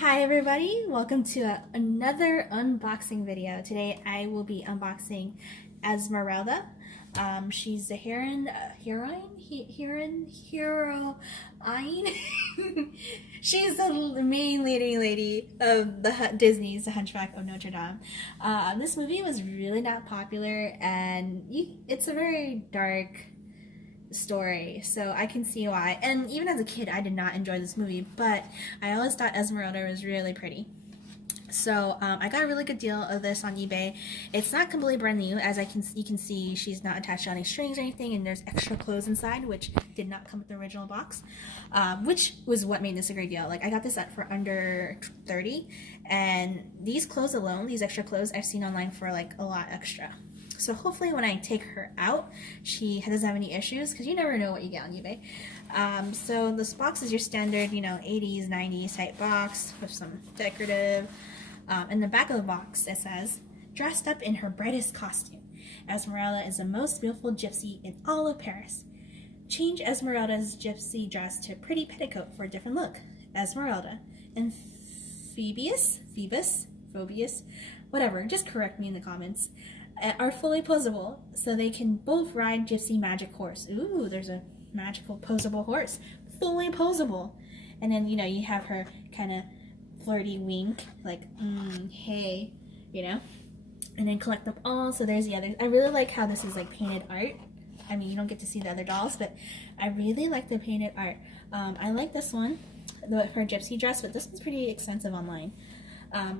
Hi everybody, welcome to another unboxing video. Today I will be unboxing Esmeralda. She's the heroine. She's the main leading lady of the Disney's The Hunchback of Notre Dame. This movie was really not popular, and it's a very dark story, so I can see why. And even as a kid, I did not enjoy this movie, but I always thought Esmeralda was really pretty. So I got a really good deal of this on eBay. It's not completely brand new, as you can see she's not attached to any strings or anything, and there's extra clothes inside, which did not come with the original box, which was what made this a great deal. Like, I got this for under $30, and these clothes alone, these extra clothes, I've seen online for like a lot extra. So hopefully when I take her out, she doesn't have any issues, because you never know what you get on eBay. So this box is your standard, 80s, 90s type box with some decorative. In the back of the box, it says, dressed up in her brightest costume, Esmeralda is the most beautiful gypsy in all of Paris. Change Esmeralda's gypsy dress to a pretty petticoat for a different look. Esmeralda and Phoebus, whatever, just correct me in the comments, are fully posable, so they can both ride Gypsy Magic Horse. Ooh, there's a magical posable horse. Fully posable. And then, you have her kind of flirty wink, like, hey, and then collect them all. So there's the others. I really like how this is like painted art. I mean, you don't get to see the other dolls, but I really like the painted art. I like this one, her gypsy dress, but this one's pretty expensive online.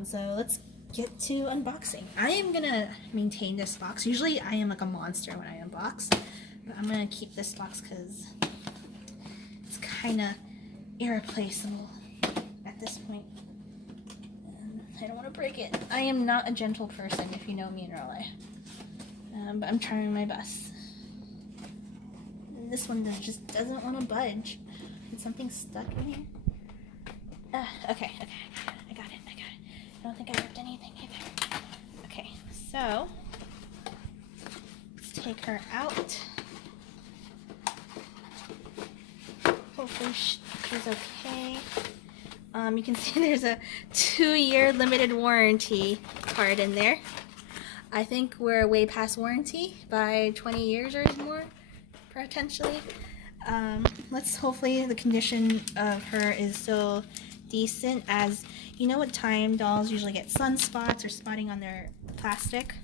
So let's get to unboxing. I am gonna maintain this box. Usually I am like a monster when I unbox, but I'm gonna keep this box because it's kind of irreplaceable at this point. And I don't want to break it. I am not a gentle person, if you know me in real life, but I'm trying my best. And this one just doesn't want to budge. Is something stuck in here? Okay, I got it. I don't think I ripped anything either. Okay, so let's take her out. Hopefully she's okay. You can see there's a 2-year limited warranty card in there. I think we're way past warranty by 20 years or more, potentially. Hopefully the condition of her is still decent, as you know what time dolls usually get sunspots or spotting on their plastic.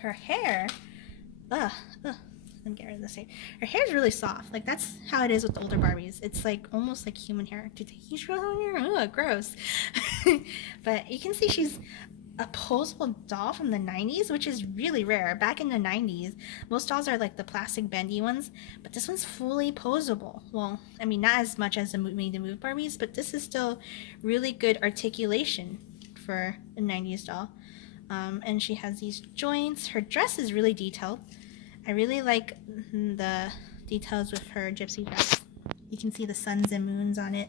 Her hair, let me get rid of this here. Her hair is really soft. Like, that's how it is with older Barbies. It's like almost like human hair. Did they use human hair? Ugh, gross. But you can see she's a posable doll from the 90s, which is really rare. Back in the 90s, most dolls are like the plastic bendy ones, but this one's fully posable. Well, I mean, not as much as the Made to Move Barbies, but this is still really good articulation for a 90s doll. And she has these joints. Her dress is really detailed. I really like the details with her gypsy dress. You can see the suns and moons on it.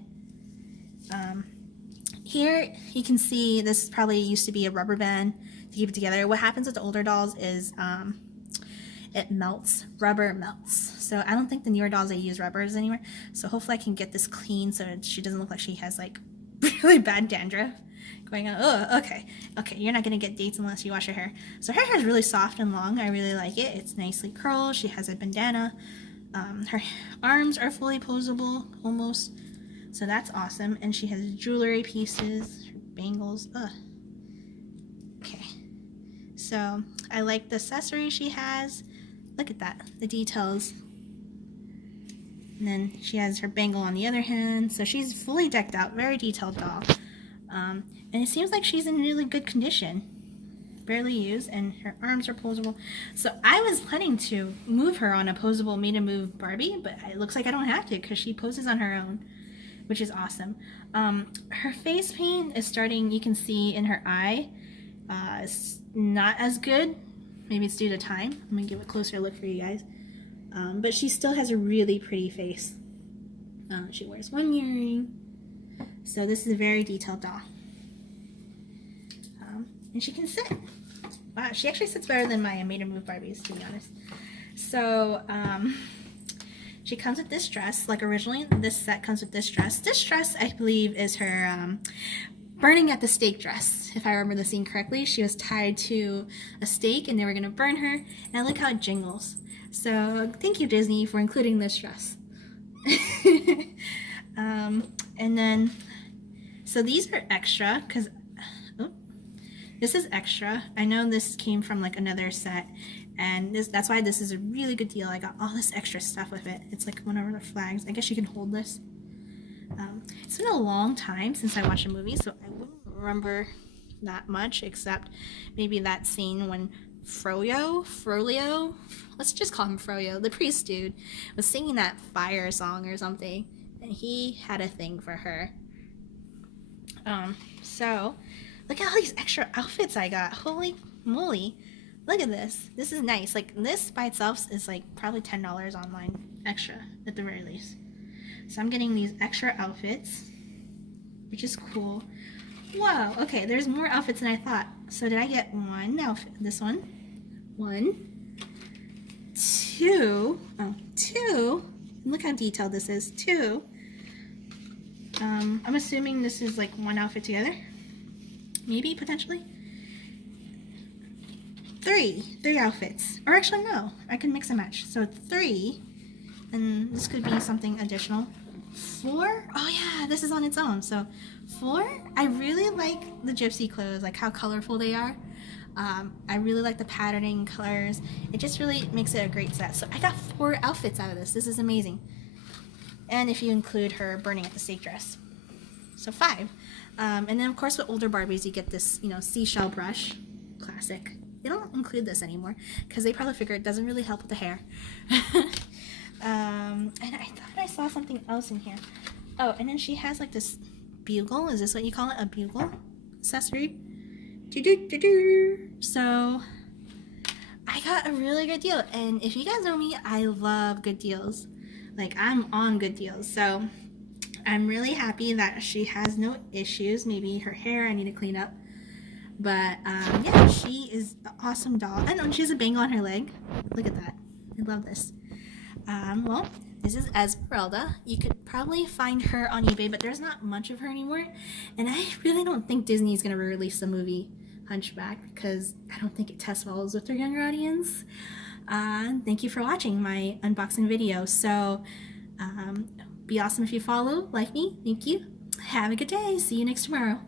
Here you can see this probably used to be a rubber band to keep it together. What happens with the older dolls is it melts. Rubber melts. So I don't think the newer dolls, they use rubbers anymore. So hopefully I can get this clean so she doesn't look like she has like really bad dandruff going on. Oh, okay. You're not gonna get dates unless you wash your hair. So her hair is really soft and long. I really like it. It's nicely curled. She has a bandana. Her arms are fully posable, almost. So that's awesome. And she has jewelry pieces, her bangles. Okay. So I like the accessories she has. Look at that, the details. And then she has her bangle on the other hand. So she's fully decked out, very detailed doll. And it seems like she's in really good condition. Barely used, and her arms are posable. So I was planning to move her on a posable Made to Move Barbie, but it looks like I don't have to because she poses on her own, which is awesome. Her face paint is starting, you can see in her eye, it's not as good. Maybe it's due to time. I'm gonna give a closer look for you guys. But she still has a really pretty face. She wears one earring. So this is a very detailed doll. And she can sit. Wow, she actually sits better than my Made to Move Barbies, to be honest. So She comes with this dress. Like originally, this set comes with this dress. This dress, I believe, is her burning at the stake dress. If I remember the scene correctly, she was tied to a stake and they were gonna burn her. And I like how it jingles. So thank you, Disney, for including this dress. And then, so these are extra because this is extra. I know this came from like another set, and that's why this is a really good deal. I got all this extra stuff with it. It's like one of the flags. I guess you can hold this. It's been a long time since I watched a movie, so I wouldn't remember that much, except maybe that scene when Frollo, let's just call him Frollo, the priest dude, was singing that fire song or something, and he had a thing for her. So look at all these extra outfits I got. Holy moly. Look at this. This is nice. Like, this by itself is like probably $10 online extra at the very least. So I'm getting these extra outfits, which is cool. Whoa, okay, there's more outfits than I thought. So did I get one outfit? This one? 1, 2. Oh, 2. Look how detailed this is. 2. I'm assuming this is like one outfit together. Maybe, potentially. 3 outfits. Or actually, no. I can mix and match. So 3. And this could be something additional. 4? Oh yeah, this is on its own. So 4, I really like the gypsy clothes, like how colorful they are. I really like the patterning colors. It just really makes it a great set. So I got 4 outfits out of this. This is amazing. And if you include her burning at the stake dress. So 5. And then of course with older Barbies you get this, seashell brush. Classic. They don't include this anymore because they probably figure it doesn't really help with the hair. And I thought I saw something else in here. Oh, and then she has like this bugle. Is this what you call it? A bugle accessory? So I got a really good deal. And if you guys know me, I love good deals. Like, I'm on good deals. So I'm really happy that she has no issues. Maybe her hair I need to clean up. But yeah, she is an awesome doll. I know she has a bangle on her leg. Look at that. I love this. Well, this is Esmeralda. You could probably find her on eBay, but there's not much of her anymore. And I really don't think Disney is going to release the movie Hunchback because I don't think it tests well with their younger audience. Thank you for watching my unboxing video. So, be awesome if you follow, like me. Thank you. Have a good day. See you next tomorrow.